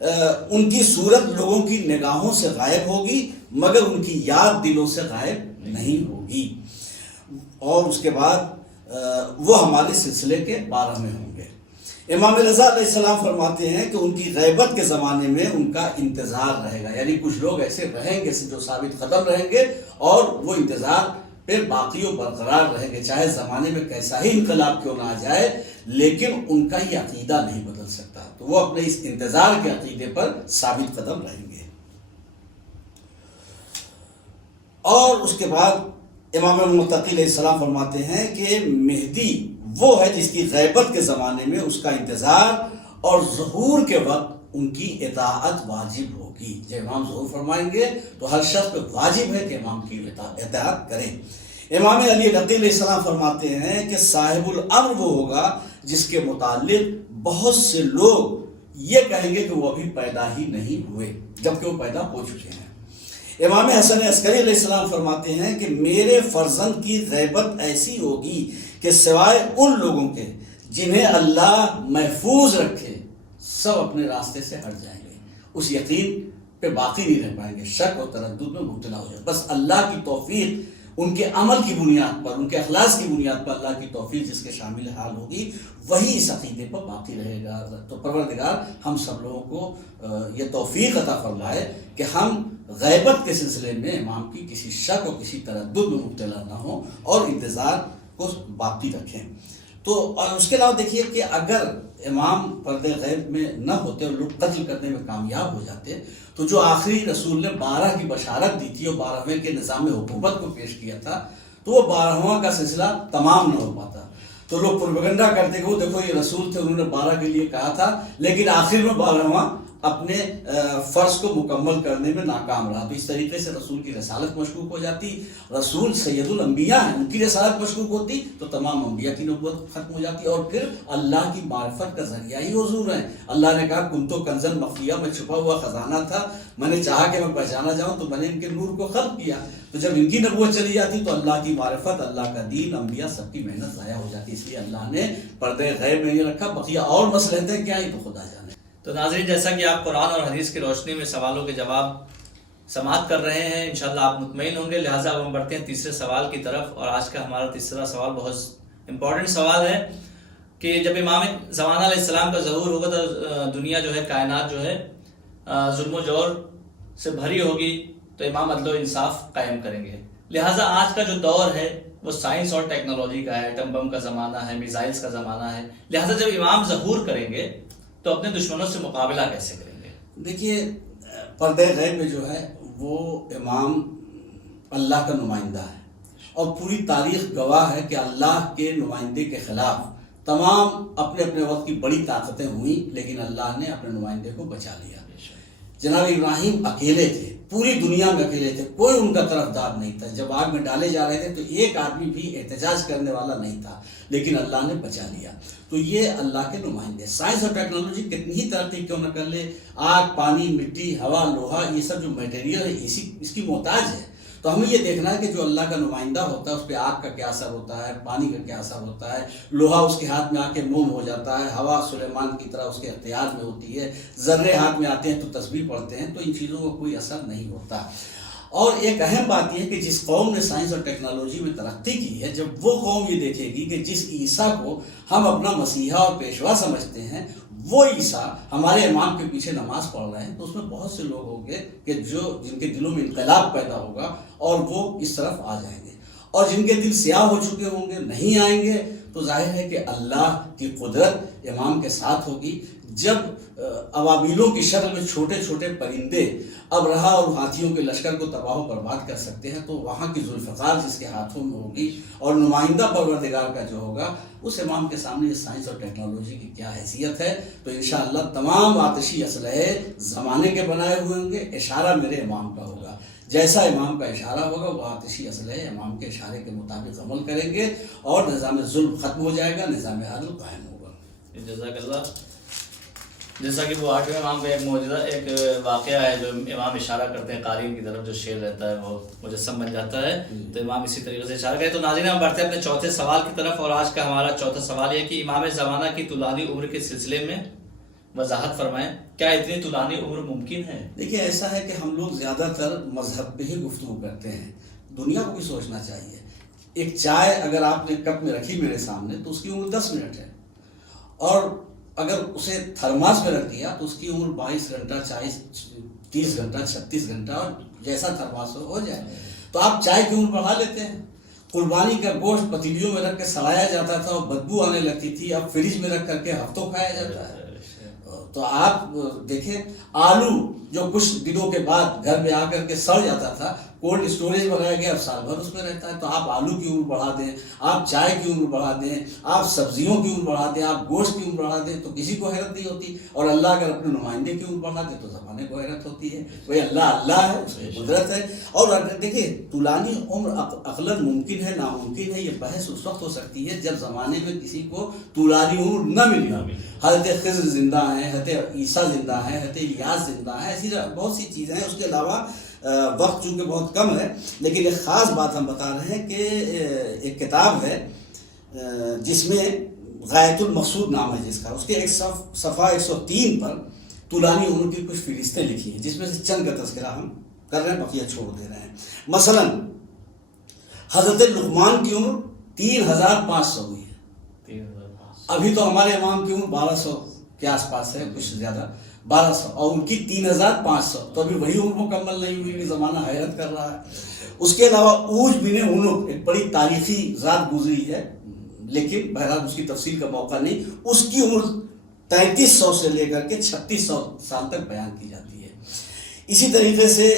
ان کی صورت لوگوں کی نگاہوں سے غائب ہوگی مگر ان کی یاد دلوں سے غائب نہیں ہوگی. اور اس کے بعد وہ ہمارے سلسلے کے 12ویں ہوں گے۔ امام رضا علیہ السلام فرماتے ہیں کہ ان کی غیبت کے زمانے میں ان کا انتظار رہے گا، یعنی کچھ لوگ ایسے رہیں گے جو ثابت قدم رہیں گے اور وہ انتظار پہ باقی و برقرار رہیں گے، چاہے زمانے میں کیسا ہی انقلاب کیوں نہ آ جائے، لیکن ان کا یہ عقیدہ نہیں بدل سکتا، تو وہ اپنے اس انتظار کے عقیدے پر ثابت قدم رہیں گے۔ اور اس کے بعد امام المتقی علیہ السلام فرماتے ہیں کہ مہدی وہ ہے جس کی غیبت کے زمانے میں اس کا انتظار اور ظہور کے وقت ان کی اطاعت واجب ہوگی۔ جب امام ظہور فرمائیں گے تو ہر شخص پہ واجب ہے کہ امام کی اطاعت کریں۔ امام علی رضی علیہ السلام فرماتے ہیں کہ صاحب الامر وہ ہوگا جس کے متعلق بہت سے لوگ یہ کہیں گے کہ وہ ابھی پیدا ہی نہیں ہوئے جبکہ وہ پیدا ہو چکے ہیں۔ امام حسن عسکری علیہ السلام فرماتے ہیں کہ میرے فرزند کی غیبت ایسی ہوگی کہ سوائے ان لوگوں کے جنہیں اللہ محفوظ رکھے سب اپنے راستے سے ہٹ جائیں گے، اس یقین پہ باقی نہیں رہ پائیں گے، شک اور تردد میں مبتلا ہو جائے، بس اللہ کی توفیق ان کے عمل کی بنیاد پر، ان کے اخلاص کی بنیاد پر اللہ کی توفیق جس کے شامل حال ہوگی وہی اس عقیدے پر باقی رہے گا۔ تو پروردگار ہم سب لوگوں کو یہ توفیق عطا فرمائے کہ ہم غیبت کے سلسلے میں امام کی کسی شک اور کسی تردد میں مبتلا نہ ہوں اور انتظار کو باقی رکھیں۔ تو اور اس کے علاوہ دیکھیے کہ اگر امام پردے غیب میں نہ ہوتے اور لوگ قتل کرنے میں کامیاب ہو جاتے تو جو آخری رسول نے 12 کی بشارت دی تھی اور 12ویں کے نظام حکومت کو پیش کیا تھا تو وہ 12واں کا سلسلہ تمام نہ ہو پاتا، تو لوگ پروپیگنڈا کرتے کہ وہ دیکھو یہ رسول تھے، انہوں نے 12 کے لیے کہا تھا لیکن آخر میں 12واں اپنے فرض کو مکمل کرنے میں ناکام رہا، تو اس طریقے سے رسول کی رسالت مشکوک ہو جاتی۔ رسول سید الانبیاء ہیں، ان کی رسالت مشکوک ہوتی تو تمام انبیاء کی نبوت ختم ہو جاتی، اور پھر اللہ کی معرفت کا ذریعہ ہی حضور ہیں۔ اللہ نے کہا کنتو کنزن مخفیہ، میں چھپا ہوا خزانہ تھا، میں نے چاہا کہ میں پہچانا جاؤں تو میں نے ان کے نور کو خلق کیا، تو جب ان کی نبوت چلی جاتی تو اللہ کی معرفت، اللہ کا دین، انبیاء سب کی محنت ضائع ہو جاتی، اس لیے اللہ نے پردے غیب میں نہیں رکھا، بقیہ اور مسئلے کیا ہی تو خدا جانے۔ تو ناظرین، جیسا کہ آپ قرآن اور حدیث کی روشنی میں سوالوں کے جواب سماعت کر رہے ہیں، انشاءاللہ آپ مطمئن ہوں گے، لہٰذا اب ہم بڑھتے ہیں تیسرے سوال کی طرف، اور آج کا ہمارا تیسرا سوال بہت امپورٹنٹ سوال ہے کہ جب امام زمانہ علیہ السلام کا ظہور ہوگا تو دنیا جو ہے، کائنات جو ہے ظلم و جور سے بھری ہوگی، تو امام عدل و انصاف قائم کریں گے، لہٰذا آج کا جو دور ہے وہ سائنس اور ٹیکنالوجی کا ہے، ایٹم بم کا زمانہ ہے، میزائلز کا زمانہ ہے، لہٰذا جب امام ظہور کریں گے تو اپنے دشمنوں سے مقابلہ کیسے کریں گے؟ دیکھیے پردے غیب میں جو ہے وہ امام اللہ کا نمائندہ ہے، اور پوری تاریخ گواہ ہے کہ اللہ کے نمائندے کے خلاف تمام اپنے اپنے وقت کی بڑی طاقتیں ہوئیں لیکن اللہ نے اپنے نمائندے کو بچا لیا۔ جناب ابراہیم اکیلے تھے، پوری دنیا میں اکیلے تھے، کوئی ان کا طرفدار نہیں تھا، جب آگ میں ڈالے جا رہے تھے تو ایک آدمی بھی احتجاج کرنے والا نہیں تھا، لیکن اللہ نے بچا لیا۔ تو یہ اللہ کے نمائندے۔ سائنس اور ٹیکنالوجی کتنی ہی ترقی کیوں نہ کر لے، آگ، پانی، مٹی، ہوا، لوہا، یہ سب جو میٹیریل ہے اس کی محتاج ہے، تو ہمیں یہ دیکھنا ہے کہ جو اللہ کا نمائندہ ہوتا ہے اس پہ آگ کا کیا اثر ہوتا ہے، پانی کا کیا اثر ہوتا ہے، لوہا اس کے ہاتھ میں آ کے موم ہو جاتا ہے، ہوا سلیمان کی طرح اس کے اختیار میں ہوتی ہے، ذرے ہاتھ میں آتے ہیں تو تسبیح پڑھتے ہیں، تو ان چیزوں کا کوئی اثر نہیں ہوتا۔ اور ایک اہم بات یہ ہے کہ جس قوم نے سائنس اور ٹیکنالوجی میں ترقی کی ہے، جب وہ قوم یہ دیکھے گی کہ جس عیسیٰ کو ہم اپنا مسیحا اور پیشوا سمجھتے ہیں وہ عیسیٰ ہمارے امام کے پیچھے نماز پڑھ رہے ہیں، تو اس میں بہت سے لوگ ہوں گے کہ جن کے دلوں میں انقلاب پیدا ہوگا اور وہ اس طرف آ جائیں گے، اور جن کے دل سیاہ ہو چکے ہوں گے نہیں آئیں گے، تو ظاہر ہے کہ اللہ کی قدرت امام کے ساتھ ہوگی۔ جب ابابیلوں کی شکل میں چھوٹے چھوٹے پرندے ابرہا اور ہاتھیوں کے لشکر کو تباہ و برباد کر سکتے ہیں، تو وہاں کی ذوالفقار جس کے ہاتھوں میں ہوگی اور نمائندہ پروردگار کا جو ہوگا، اس امام کے سامنے یہ سائنس اور ٹیکنالوجی کی کیا حیثیت ہے۔ تو انشاءاللہ تمام آتشی اسلحے زمانے کے بنائے ہوئے ہوں گے، اشارہ میرے امام کا ہوگا، جیسا امام کا اشارہ ہوگا وہ آتشی اسلحے امام کے اشارے کے مطابق عمل کریں گے، اور نظام ظلم ختم ہو جائے گا، نظام عدل قائم ہوگا۔ جزاک اللہ۔ جیسا کہ وہ 8ویں امام کا ایک معجزہ، ایک واقعہ ہے جو امام اشارہ کرتے ہیں، قارئین کی طرف جو شعر رہتا ہے وہ مجسم بن جاتا ہے، تو امام اسی طریقے سے اشارہ کرے۔ تو ناظرین ہم بڑھتے ہیں اپنے چوتھے سوال کی طرف، اور آج کا ہمارا چوتھا سوال یہ ہے کہ امام زمانہ کی طولانی عمر کے سلسلے میں وضاحت فرمائیں، کیا اتنی طولانی عمر ممکن ہے؟ دیکھیے ایسا ہے کہ ہم لوگ زیادہ تر مذہب پہ ہی گفتگو کرتے ہیں، دنیا کو بھی سوچنا چاہیے ایک چائے اگر آپ نے کپ میں رکھی میرے سامنے تو اس کی عمر 10 منٹ ہے، اور اگر اسے تھرماس میں رکھ دیا تو اس کی عمر 22 گھنٹہ 30 گھنٹہ 36 گھنٹہ، اور جیسا تھرماس ہو جائے. تو آپ چائے کی عمر بڑھا لیتے ہیں. قربانی کا گوشت پتیلیوں میں رکھ کے سڑایا جاتا تھا اور بدبو آنے لگتی تھی، اب فریج میں رکھ کر کے ہفتوں کھایا جاتا ہے. تو آپ دیکھیں آلو جو کچھ دنوں کے بعد گھر میں آ کر کے سڑ جاتا تھا، کولڈ اسٹوریج بنایا گیا، اب سال بھر اس میں رہتا ہے. تو آپ آلو کی عمر بڑھا دیں، آپ چائے کی عمر بڑھا دیں، آپ سبزیوں کی عمر بڑھا دیں، آپ گوشت کی عمر بڑھا دیں، تو کسی کو حیرت نہیں ہوتی. اور اللہ اگر اپنے نمائندے کی عمر بڑھا دے تو زمانے کو حیرت ہوتی ہے. بھائی اللہ ہے، اس کی قدرت ہے. اور دیکھیے طولانی عمر عقلاً ممکن ہے ناممکن ہے، یہ بحث اس وقت ہو سکتی ہے جب زمانے میں کسی کو طولانی عمر نہ ملی. حضرت خضر زندہ ہیں، حضرت عیسیٰ زندہ ہیں، حضرت الیاس زندہ ہیں، ایسی بہت سی چیزیں ہیں. اس کے علاوہ وقت چونکہ بہت کم ہے، لیکن ایک خاص بات ہم بتا رہے ہیں کہ ایک کتاب ہے جس میں غایت المقصود نام ہے جس کا، اس کے ایک صفحہ 103 پر طولانی عمر کی کچھ فہرستیں لکھی ہیں، جس میں سے چند کا تذکرہ ہم کر رہے ہیں، بقیہ چھوڑ دے رہے ہیں. مثلا حضرت لقمان کی عمر 3500 ہوئی ہے. ابھی تو ہمارے امام کی عمر 1200 کے آس پاس ہے، کچھ زیادہ 1200، اور ان کی 3500. تو ابھی وہی عمر مکمل نہیں ہوئی کہ زمانہ حیرت کر رہا ہے. اس کے علاوہ اوج بن عنق ایک بڑی تاریخی ذات گزری ہے، لیکن بہرحال اس کی تفصیل کا موقع نہیں. اس کی عمر 3300 سے لے کر کے 3600 سال تک بیان کی جاتی ہے. اسی طریقے سے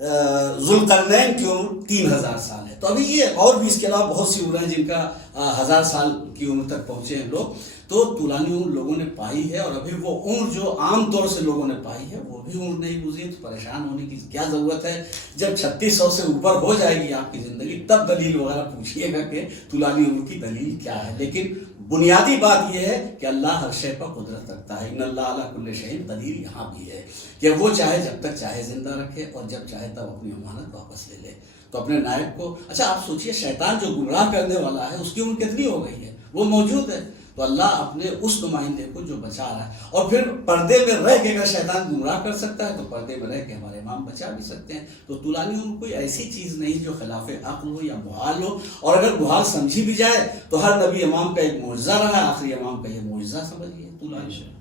ذوالقرنین کی عمر 3000 سال ہے. تو ابھی یہ اور بھی اس کے علاوہ بہت سی عمریں ہیں جن کا 1000 سال کی عمر تک پہنچے ہیں لوگ. تو طولانی عمر لوگوں نے پائی ہے، اور ابھی وہ عمر جو عام طور سے لوگوں نے پائی ہے وہ بھی عمر نہیں گزری. تو پریشان ہونے کی کیا ضرورت ہے؟ جب 3600 سے اوپر ہو جائے گی آپ کی زندگی تب دلیل وغیرہ پوچھیے گا کہ طولانی عمر کی دلیل کیا ہے. لیکن بنیادی بات یہ ہے کہ اللہ ہر شے پر قدرت رکھتا ہے. ان اللہ علی کل شیء قدیر یہاں بھی ہے کہ وہ چاہے جب تک چاہے زندہ رکھے، اور جب چاہے تب اپنی امانت واپس لے لے. تو اپنے نائب کو، اچھا آپ سوچئے شیطان جو گمراہ کرنے والا ہے اس کی عمر کتنی ہو گئی ہے؟ وہ موجود ہے. تو اللہ اپنے اس نمائندے کو جو بچا رہا ہے، اور پھر پردے میں رہ کے اگر شیطان گمراہ کر سکتا ہے تو پردے میں رہ کے ہمارے امام بچا بھی سکتے ہیں. تو طولانی عمر کوئی ایسی چیز نہیں جو خلاف عقل ہو یا محال ہو، اور اگر محال سمجھی بھی جائے تو ہر نبی امام کا ایک معجزہ رہا ہے، آخری امام کا یہ معجزہ سمجھیے طولانی عمر.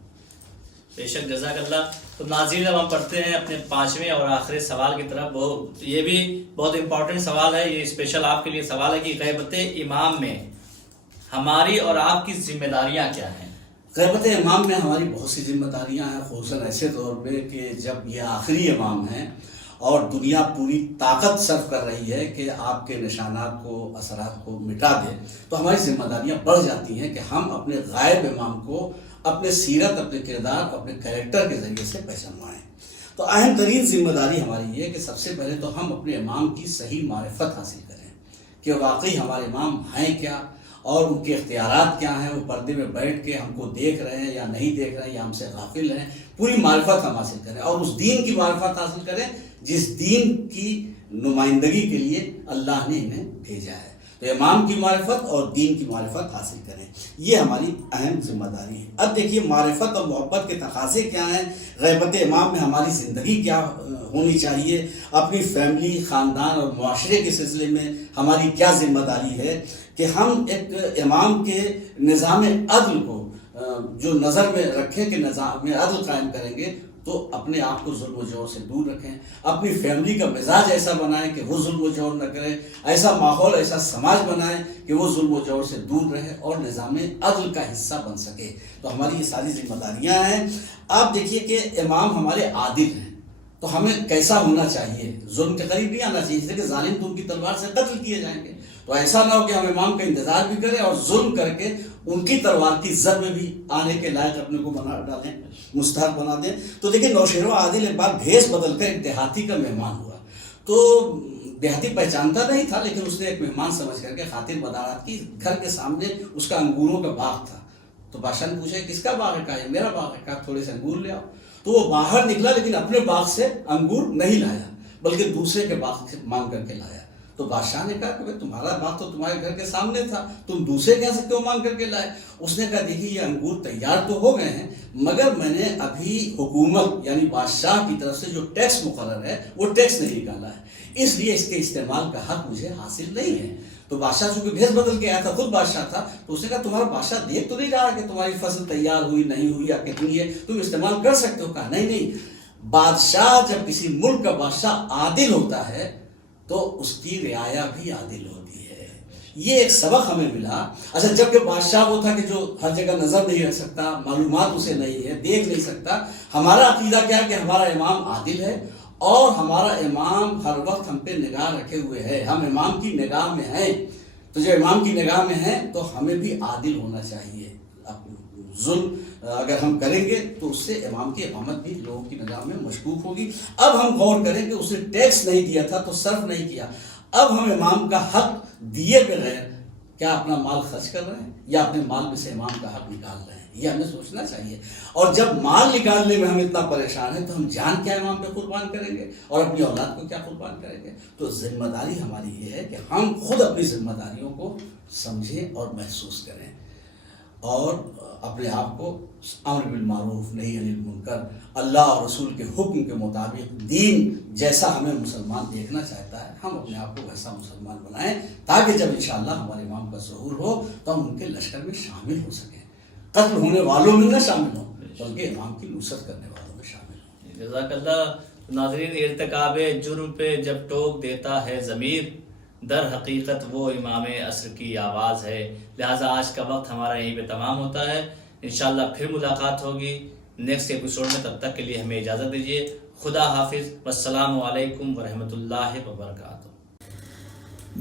بے شک، جزاک اللہ. تو ناظرین اب ہم پڑھتے ہیں اپنے 5ویں اور آخری سوال کی طرف. یہ بھی بہت امپورٹنٹ سوال ہے، یہ اسپیشل آپ کے لیے سوال ہے کہ غیبت امام میں ہماری اور آپ کی ذمہ داریاں کیا ہیں؟ غیبت امام میں ہماری بہت سی ذمہ داریاں ہیں، خصوصاً ایسے دور میں کہ جب یہ آخری امام ہیں اور دنیا پوری طاقت صرف کر رہی ہے کہ آپ کے نشانات کو، اثرات کو مٹا دے. تو ہماری ذمہ داریاں بڑھ جاتی ہیں کہ ہم اپنے غائب امام کو اپنے سیرت، اپنے کردار، اپنے کریکٹر کے ذریعے سے پہچانوائیں. تو اہم ترین ذمہ داری ہماری یہ ہے کہ سب سے پہلے تو ہم اپنے امام کی صحیح معرفت حاصل کریں کہ واقعی ہمارے امام ہیں کیا، اور ان کے اختیارات کیا ہیں. وہ پردے میں بیٹھ کے ہم کو دیکھ رہے ہیں یا نہیں دیکھ رہے ہیں، یا ہم سے غافل ہیں. پوری معرفت ہم حاصل کریں، اور اس دین کی معرفت حاصل کریں جس دین کی نمائندگی کے لیے اللہ نے انہیں بھیجا ہے. تو امام کی معرفت اور دین کی معرفت حاصل کریں، یہ ہماری اہم ذمہ داری ہے. اب دیکھیے معرفت اور محبت کے تقاضے کیا ہیں. غیبت امام میں ہماری زندگی کیا ہونی چاہیے، اپنی فیملی، خاندان اور معاشرے کے سلسلے میں ہماری کیا ذمہ داری ہے کہ ہم ایک امام کے نظام عدل کو جو نظر میں رکھیں کہ نظام عدل قائم کریں گے تو اپنے آپ کو ظلم و جور سے دور رکھیں. اپنی فیملی کا مزاج ایسا بنائیں کہ وہ ظلم و جور نہ کرے، ایسا ماحول، ایسا سماج بنائیں کہ وہ ظلم و جور سے دور رہے اور نظام عدل کا حصہ بن سکے. تو ہماری یہ ساری ذمہ داریاں ہیں. آپ دیکھیے کہ امام ہمارے عادل ہیں، تو ہمیں کیسا ہونا چاہیے؟ ظلم کے قریب نہیں آنا چاہیے، جیسے کہ ظالم تو ان کی تلوار سے قتل کیے جائیں گے. تو ایسا نہ ہو کہ ہم امام کا انتظار بھی کریں اور ظلم کر کے ان کی تلوار کی زد میں بھی آنے کے لائق اپنے کو بنا ڈالیں، مستحق بنا دیں. تو دیکھیں نوشہرو عادل ایک بار بھیس بدل کر ایک دیہاتی کا مہمان ہوا. تو دیہاتی پہچانتا نہیں تھا، لیکن اس نے ایک مہمان سمجھ کر کے خاطر مدارات کی. گھر کے سامنے اس کا انگوروں کا باغ تھا. تو بادشاہ نے پوچھا کس کا باغ ہے؟ کہا یہ میرا باغ ہے. کہا تھوڑے سے انگور لے آؤ. تو وہ باہر نکلا، لیکن اپنے باغ سے انگور نہیں لایا بلکہ دوسرے کے باغ سے مانگ کر کے لایا. تو بادشاہ نے کہا کہ بھائی تمہارا باغ تو تمہارے گھر کے سامنے تھا، تم دوسرے کہہ سکتے ہو مانگ کر کے لائے. اس نے کہا دیکھیے یہ انگور تیار تو ہو گئے ہیں، مگر میں نے ابھی حکومت یعنی بادشاہ کی طرف سے جو ٹیکس مقرر ہے وہ ٹیکس نہیں نکالا ہے، اس لیے اس کے استعمال کا حق مجھے حاصل نہیں ہے. تو بادشاہ چونکہ بھیس بدل کے آیا تھا، خود بادشاہ تھا، تو اس نے کہا تمہارا بادشاہ دیکھ تو نہیں رہا کہ تمہاری فصل تیار ہوئی نہیں ہوئی یا کتنی ہے، تم استعمال کر سکتے ہو؟ کہا نہیں، بادشاہ جب کسی ملک کا بادشاہ عادل ہوتا ہے تو اس کی رعایا بھی عادل ہوتی ہے۔ یہ ایک سبق ہمیں ملا۔ اچھا، جبکہ بادشاہ وہ تھا کہ جو ہر جگہ نظر نہیں رکھ سکتا، معلومات اسے نہیں ہے، دیکھ نہیں سکتا، ہمارا عقیدہ کیا ہے کہ ہمارا امام عادل ہے اور ہمارا امام ہر وقت ہم پہ نگاہ رکھے ہوئے ہے، ہم امام کی نگاہ میں ہیں، تو جو امام کی نگاہ میں ہیں تو ہمیں بھی عادل ہونا چاہیے۔ ظلم اگر ہم کریں گے تو اس سے امام کی امامت بھی لوگوں کی نگاہ میں مشکوک ہوگی۔ اب ہم غور کریں کہ اسے ٹیکس نہیں دیا تھا تو صرف نہیں کیا، اب ہم امام کا حق دیے بغیر کیا اپنا مال خرچ کر رہے ہیں یا اپنے مال میں سے امام کا حق نکال رہے ہیں؟ یہ ہمیں سوچنا چاہیے۔ اور جب مال نکالنے میں ہم اتنا پریشان ہیں تو ہم جان کیا امام پہ قربان کریں گے اور اپنی اولاد کو کیا قربان کریں گے؟ تو ذمہ داری ہماری یہ ہے کہ ہم خود اپنی ذمہ داریوں کو سمجھیں اور محسوس کریں اور اپنے آپ کو امر بالمعروف نہی عن المنکر، اللہ اور رسول کے حکم کے مطابق دین جیسا ہمیں مسلمان دیکھنا چاہتا ہے ہم اپنے آپ کو ویسا مسلمان بنائیں، تاکہ جب انشاءاللہ ہمارے امام کا ظہور ہو تو ہم ان کے لشکر میں شامل ہو سکیں، قتل ہونے والوں میں نہ شامل ہوں بلکہ امام کی نصرت کرنے والوں میں شامل ہوں۔ جزاک اللہ۔ ناظرین، ارتکاب جرم پہ جب ٹوک دیتا ہے ضمیر، در حقیقت وہ امام عصر کی آواز ہے۔ لہٰذا آج کا وقت ہمارا یہیں پہ تمام ہوتا ہے، انشاءاللہ پھر ملاقات ہوگی نیکسٹ ایپیسوڈ میں، تب تک کے لیے ہمیں اجازت دیجیے۔ خدا حافظ، والسلام علیکم ورحمۃ اللہ وبرکاتہ۔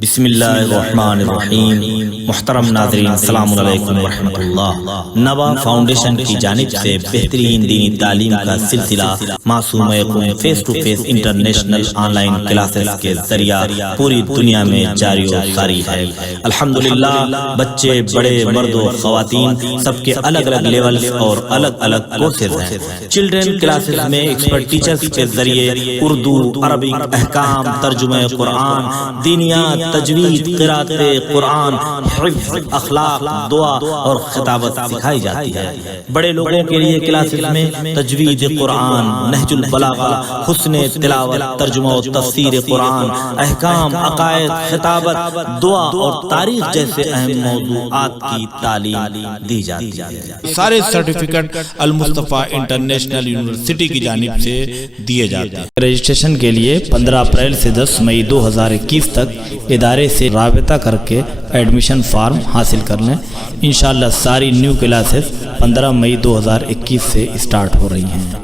بسم اللہ الرحمن الرحیم۔ محترم ناظرین، السلام علیکم ورحمۃ اللہ۔ نوا فاؤنڈیشن کی جانب سے بہترین دینی تعلیم کا سلسلہ معصوم قم face to face international online classes کے ذریعہ پوری دنیا میں جاری و ساری ہے۔ الحمدللہ، بچے، بڑے، مرد و خواتین، سب کے الگ الگ لیول اور الگ الگ کورسز ہیں۔ چلڈرن کلاسز میں ایکسپرٹ ٹیچرز کے ذریعے اردو، عربک، احکام، ترجمہ قرآن، دینیات، تجوید، قرات قرآن، حفظ، اخلاق، دعا اور خطابت سکھائی جاتی ہے۔ بڑے لوگوں کے لیے کلاسز میں تجوید قرآن، نہج البلاغہ، حسن تلاوت، ترجمہ و تفسیر قرآن، احکام، عقائد، خطابت، دعا اور تاریخ جیسے اہم موضوعات کی تعلیم دی جاتی ہے۔ سارے سرٹیفکیٹ المصطفیٰ انٹرنیشنل یونیورسٹی کی جانب سے دیے جاتے ہیں۔ رجسٹریشن کے لیے 15 اپریل سے 10 مئی 2021 تک ادارے سے رابطہ کر کے ایڈمیشن فارم حاصل کر لیں۔ انشاءاللہ ساری نیو کلاسز 15 مئی 2021 سے اسٹارٹ ہو رہی ہیں۔